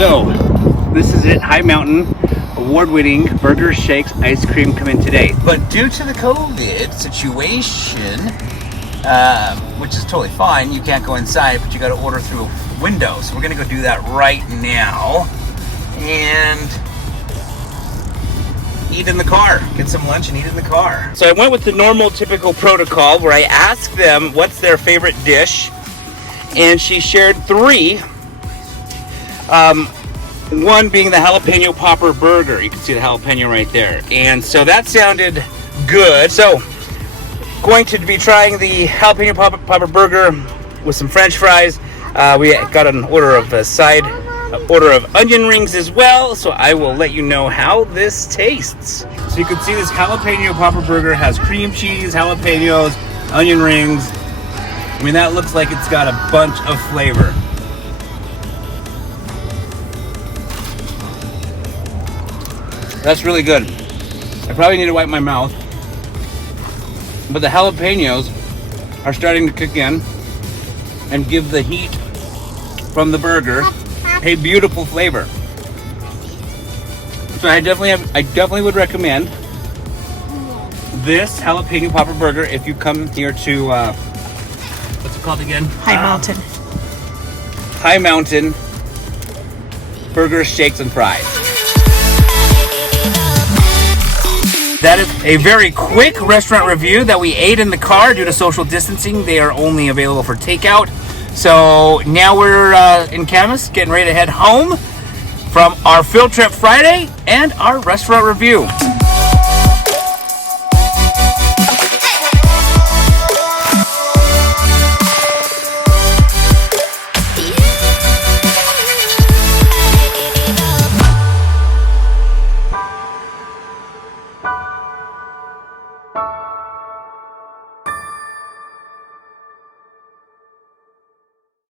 So, this is it. High Mountain, award-winning burgers, shakes, ice cream come in today. But due to the COVID situation, which is totally fine, you can't go inside, but you got to order through a window. So we're going to go do that right now and eat in the car. Get some lunch and eat in the car. So I went with the normal, typical protocol where I asked them what's their favorite dish, and she shared three. One being the jalapeno popper burger. You can see the jalapeno right there. And so that sounded good. So, going to be trying the jalapeno popper burger with some French fries. We got an order of order of onion rings as well. So I will let you know how this tastes. So you can see this jalapeno popper burger has cream cheese, jalapenos, onion rings. I mean, that looks like it's got a bunch of flavor. That's really good. I probably need to wipe my mouth. But the jalapenos are starting to kick in and give the heat from the burger a beautiful flavor. So I definitely would recommend this jalapeno popper burger if you come here to what's it called again? High Mountain Burgers, Shakes, and Fries. That is a very quick restaurant review that we ate in the car due to social distancing. They are only available for takeout. So now we're in Camas, getting ready to head home from our field trip Friday and our restaurant review.